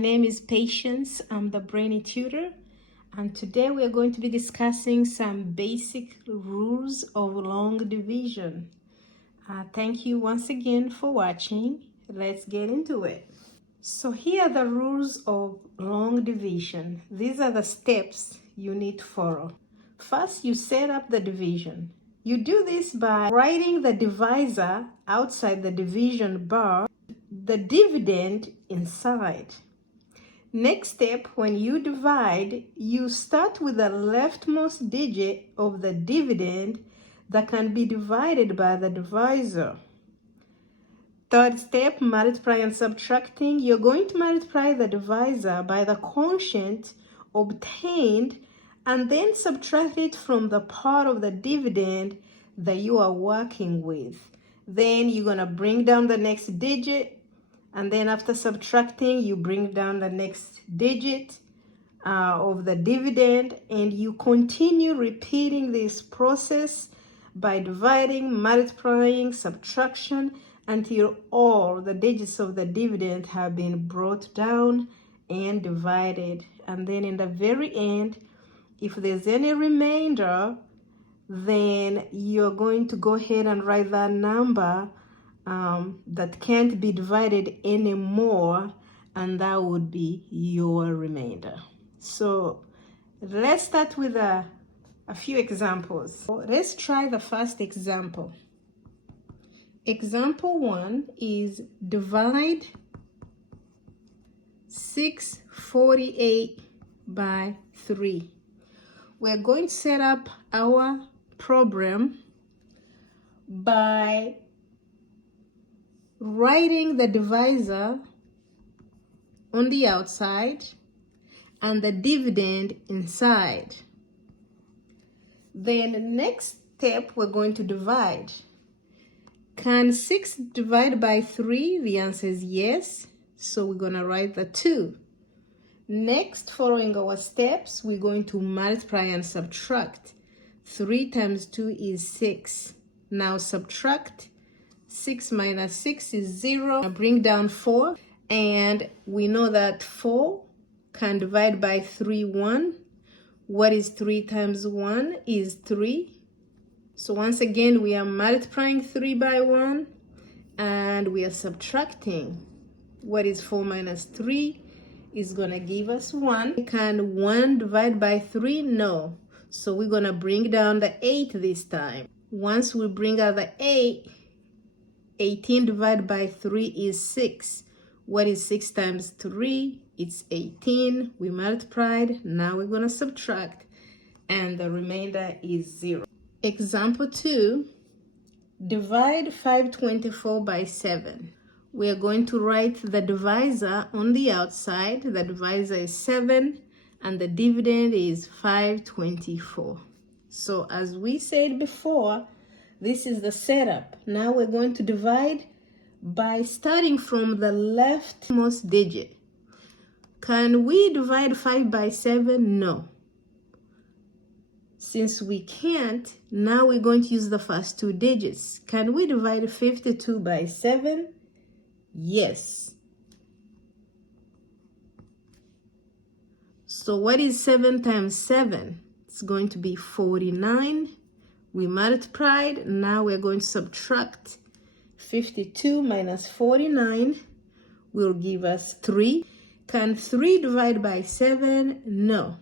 name is Patience. I'm the Brainy Tutor, and today we are going to be discussing some basic rules of long division. Thank you once again for watching. Let's get into it. So here are the rules of long division. These are the steps you need to follow. First, you set up the division. You do this by writing the divisor outside the division bar, the dividend inside. Next step, when you divide, you start with the leftmost digit of the dividend that can be divided by the divisor. Third step, multiply and subtracting. You're going to multiply the divisor by the quotient obtained and then subtract it from the part of the dividend that you are working with. Then you're going to bring down the next digit, and then after subtracting, you bring down the next digit of the dividend, and you continue repeating this process by dividing, multiplying, subtraction, until all the digits of the dividend have been brought down and divided. And then in the very end, if there's any remainder, then you're going to go ahead and write that number that can't be divided anymore, and that would be your remainder. So let's start with a few examples. Let's try the first example. Example 1 is divide 648 by 3. We're going to set up our program by writing the divisor on the outside and the dividend inside. Then next step, we're going to divide. Can 6 divide by 3? The answer is yes. So we're going to write the 2. Next, following our steps, we're going to multiply and subtract. 3 times 2 is 6. Now subtract. 6 minus 6 is 0. Now bring down 4. And we know that 4 can divide by 3, 1. What is 3 times 1 is 3. So once again, we are multiplying 3 by 1. And we are subtracting. What is 4 minus 3 is going to give us 1. Can 1 divide by 3? No. So we're going to bring down the 8 this time. Once we bring out the 8, 18 divided by 3 is 6. What is 6 times 3? It's 18. We multiplied. Now we're going to subtract. And the remainder is 0. Example 2. Divide 524 by 7. We are going to write the divisor on the outside. The divisor is 7. And the dividend is 524. So as we said before, this is the setup. Now we're going to divide by starting from the leftmost digit. Can we divide 5 by 7? No. Since we can't, now we're going to use the first 2 digits. Can we divide 52 by 7? Yes. So what is 7 times 7? It's going to be 49. We multiplied. Now we're going to subtract. 52 minus 49 will give us 3. Can 3 divide by 7? No.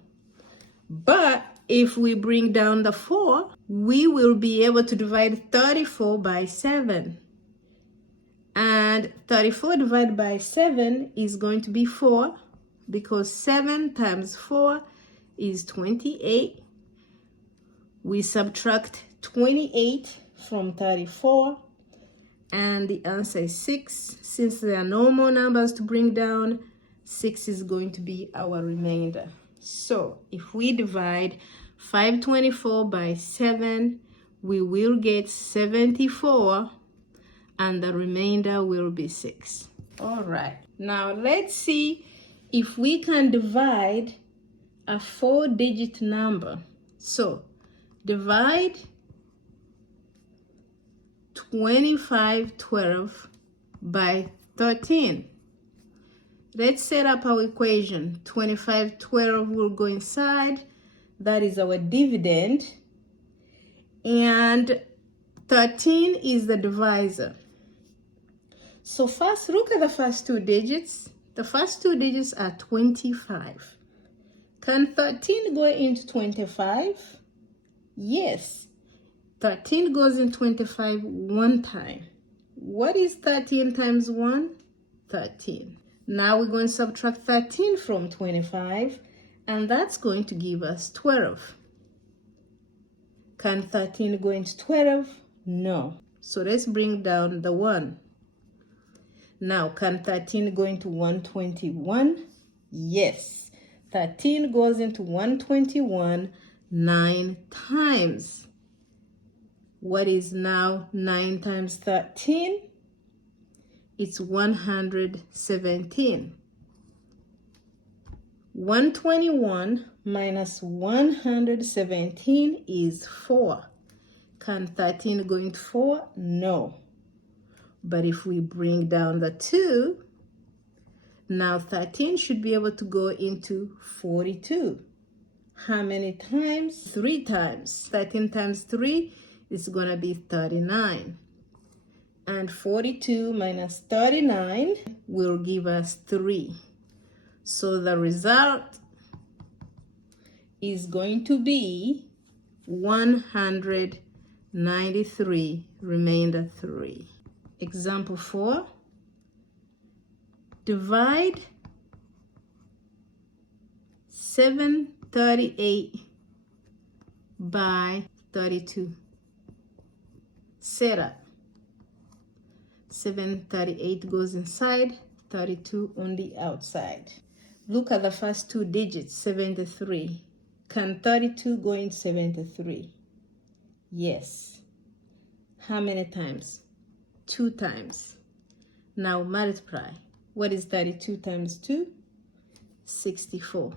But if we bring down the 4, we will be able to divide 34 by 7. And 34 divided by 7 is going to be 4, because 7 times 4 is 28. We subtract 28 from 34, and the answer is 6. Since there are no more numbers to bring down, 6 is going to be our remainder. So if we divide 524 by 7, we will get 74, and the remainder will be 6. All right. Now let's see if we can divide a 4-digit number. So divide 2512 by 13. Let's set up our equation. 25/12 will go inside. That is our dividend. And 13 is the divisor. So first, look at the first two digits. The first two digits are 25. Can 13 go into 25? Yes. 13 goes in 25 one time. What is 13 times 1? 13. Now we're going to subtract 13 from 25, and that's going to give us 12. Can 13 go into 12? No. So let's bring down the 1. Now, can 13 go into 121? Yes. 13 goes into 121 9 times. What is now 9 times 13? It's 117. 121 minus 117 is 4. Can 13 go into 4? No. But if we bring down the 2, now 13 should be able to go into 42. How many times? 3 times. 13 times 3 is going to be 39. And 42 minus 39 will give us 3. So the result is going to be 193, remainder 3. Example 4. Divide 738 by 32. Set up. 738 goes inside, 32 on the outside. Look at the first two digits, 73. Can 32 go in 73? Yes. How many times? 2 times. Now multiply. What is 32 times 2? 64.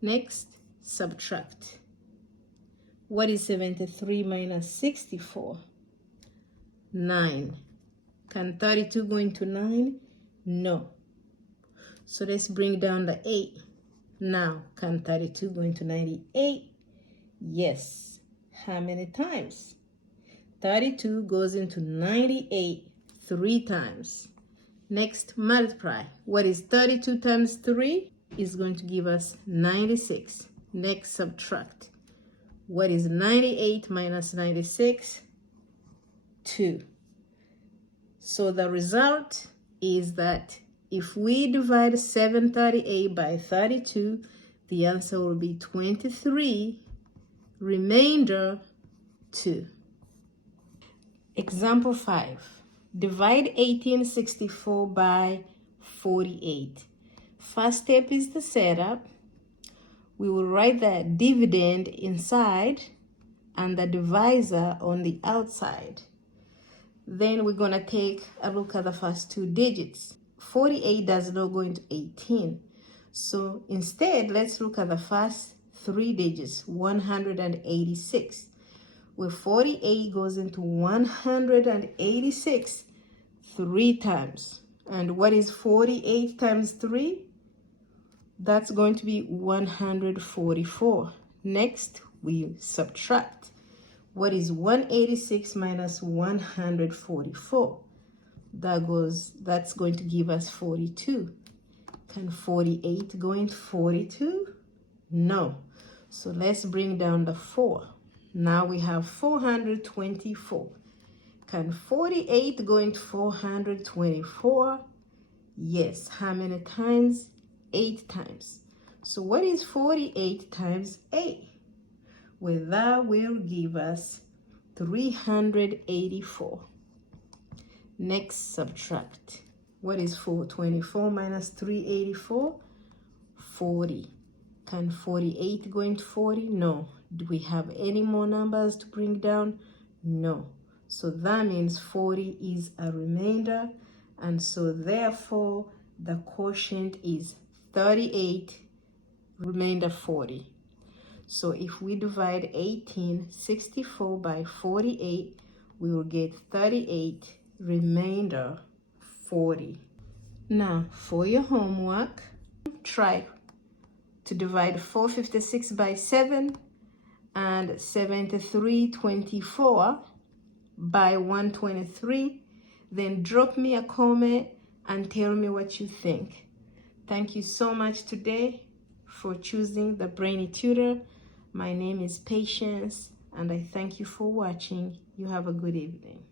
Next, subtract. What is 73 minus 64? 9. Can 32 go into 9? No. So let's bring down the 8. Now, can 32 go into 98? Yes. How many times? 32 goes into 98 3 times. Next, multiply. What is 32 times 3? Is going to give us 96. Next, subtract. What is 98 minus 96? 2. So the result is that if we divide 738 by 32, the answer will be 23, remainder 2. Example 5. Divide 1864 by 48. First step is the setup. We will write the dividend inside and the divisor on the outside. Then we're going to take a look at the first two digits. 48 does not go into 18. So instead, let's look at the first 3 digits, 186. Where 48 goes into 186 3 times. And what is 48 times 3? That's going to be 144. Next, we subtract. What is 186 minus 144? That's going to give us 42. Can 48 go into 42? No. So let's bring down the 4. Now we have 424. Can 48 go into 424? Yes. How many times? 8 times. So what is 48 times 8? Well, that will give us 384. Next, subtract. What is 424 minus 384? 40. Can 48 go into 40? No. Do we have any more numbers to bring down? No. So that means 40 is a remainder, and so therefore the quotient is 38, remainder 40. So if we divide 1864 by 48, we will get 38, remainder 40. Now, for your homework, try to divide 456 by 7 and 7324 by 123. Then drop me a comment and tell me what you think. Thank you so much today for choosing the Brainy Tutor. My name is Patience, and I thank you for watching. You have a good evening.